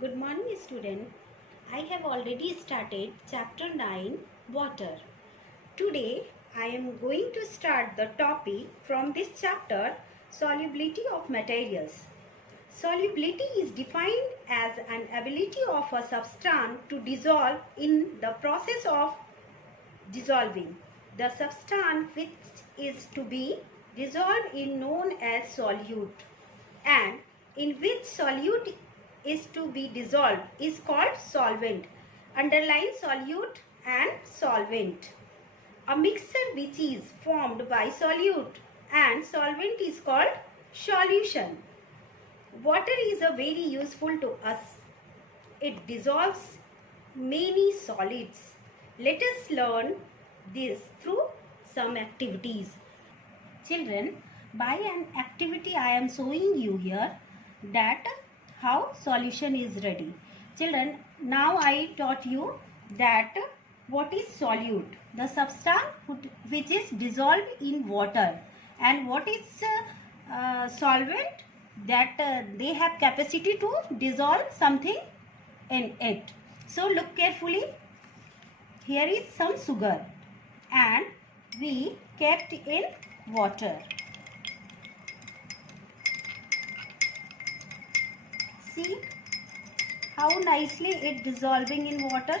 Good morning, student. I have already started chapter 9, Water. Today, I am going to start the topic from this chapter, Solubility of Materials. Solubility is defined as an ability of a substance to dissolve in the process of dissolving. The substance which is to be dissolved is known as solute, and in which solute is to be dissolved is called solvent. Underline solute and solvent. A mixture which is formed by solute and solvent is called solution. Water is a very useful to us. It dissolves many solids. Let us learn this through some activities. Children, by an activity I am showing you here that how solution is ready. Children, now I taught you that what is solute, the substance which is dissolved in water, and what is solvent, that they have capacity to dissolve something in it. So look carefully. Here is some sugar and we kept in water. See how nicely it dissolving in water.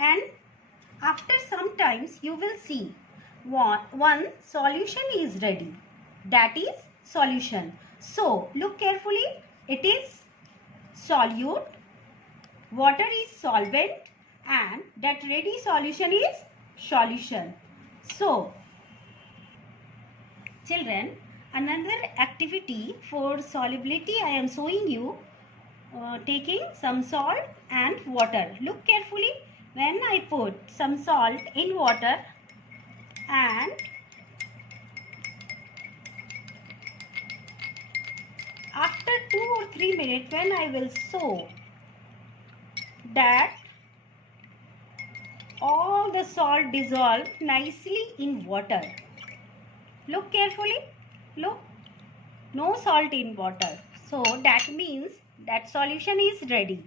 And after some times you will see one solution is ready. That is solution. So look carefully. It is solute, water is solvent, and that ready solution is solution. So children, another activity for solubility I am showing you, taking some salt and water. Look carefully. When I put some salt in water and after 2 or 3 minutes when I will show that all the salt dissolve nicely in water. Look carefully. Look, no salt in water. So that means that solution is ready.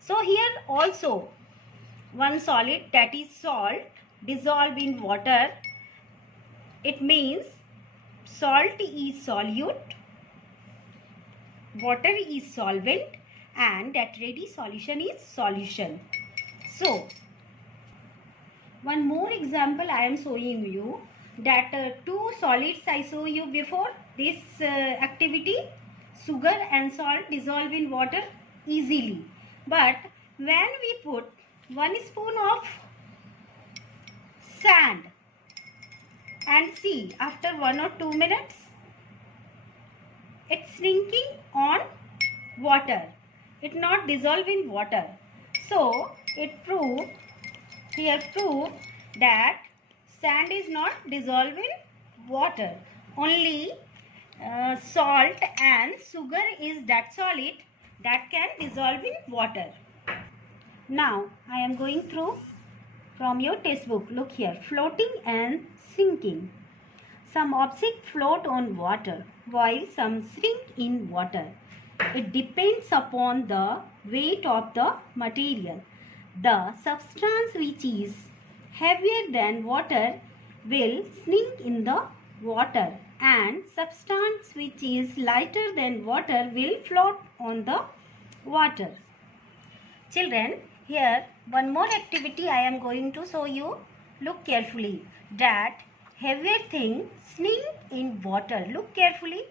So here also one solid, that is salt, dissolve in water. It means salt is solute, water is solvent, and that ready solution is solution. So one more example I am showing you, that two solids I show you before this activity, sugar and salt dissolve in water easily. But when we put 1 spoon of sand and see after 1 or 2 minutes it's shrinking on water, it not dissolve in water. So it proved that sand is not dissolved in water. Only salt and sugar is that solid that can dissolve in water. Now I am going through from your textbook. Look here, floating and sinking. Some objects float on water while some sink in water. It depends upon the weight of the material. The substance which is heavier than water will sink in the water, and substance which is lighter than water will float on the water. Children, here one more activity I am going to show you. Look carefully, that heavier thing sink in water. Look carefully.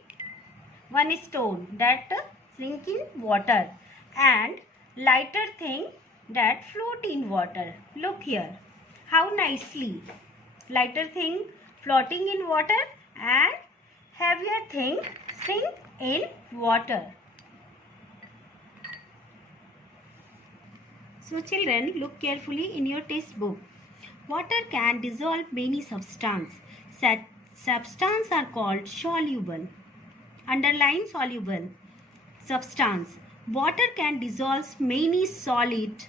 One stone that sink in water and lighter thing that float in water. Look here how nicely lighter thing floating in water and heavier thing sink in water. So children, look carefully in your textbook. Water can dissolve many substances. Such substances are called soluble. Underline soluble substance. Water can dissolve many solid,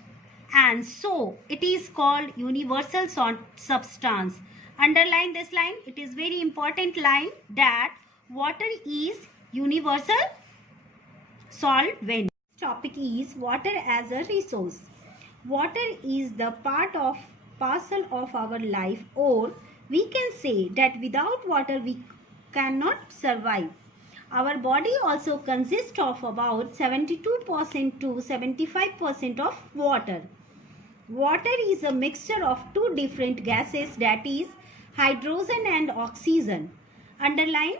and so it is called universal substance. Underline this line. It is very important line, that water is universal solvent. Topic is water as a resource. Water is the parcel of our life, or we can say that without water we cannot survive. Our body also consists of about 72% to 75% of water. Water is a mixture of two different gases, that is hydrogen and oxygen. Underline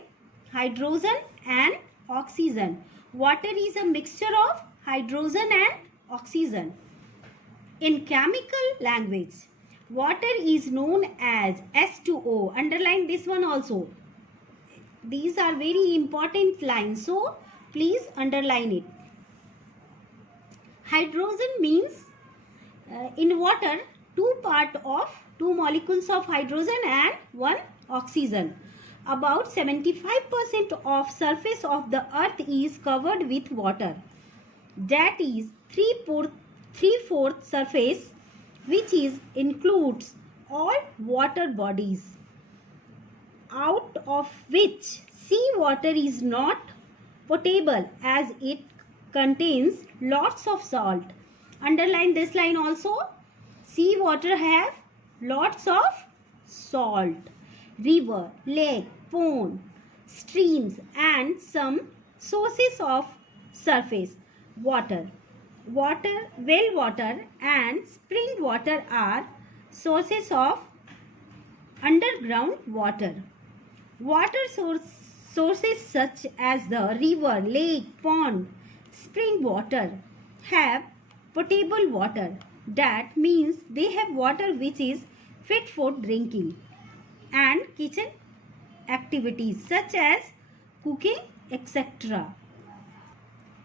hydrogen and oxygen. Water is a mixture of hydrogen and oxygen. In chemical language, water is known as H2O. Underline this one also. These are very important lines, so please underline it. Hydrogen means in water two molecules of hydrogen and one oxygen. About 75% of surface of the earth is covered with water. That is three-fourth surface, which includes all water bodies, out of which seawater is not potable as it contains lots of salt. Underline this line also. Seawater have lots of salt. River, lake, pond, streams and some sources of surface water. Well water and spring water are sources of underground water. Water sources such as the river, lake, pond, spring water have potable water. That means they have water which is fit for drinking and kitchen activities such as cooking, etc.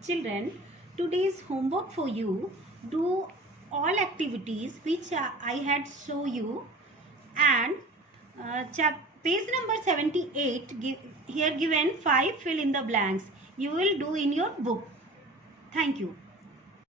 Children, today's homework for you: do all activities which I had show you, and page number 78, here given 5 fill in the blanks. You will do in your book. Thank you.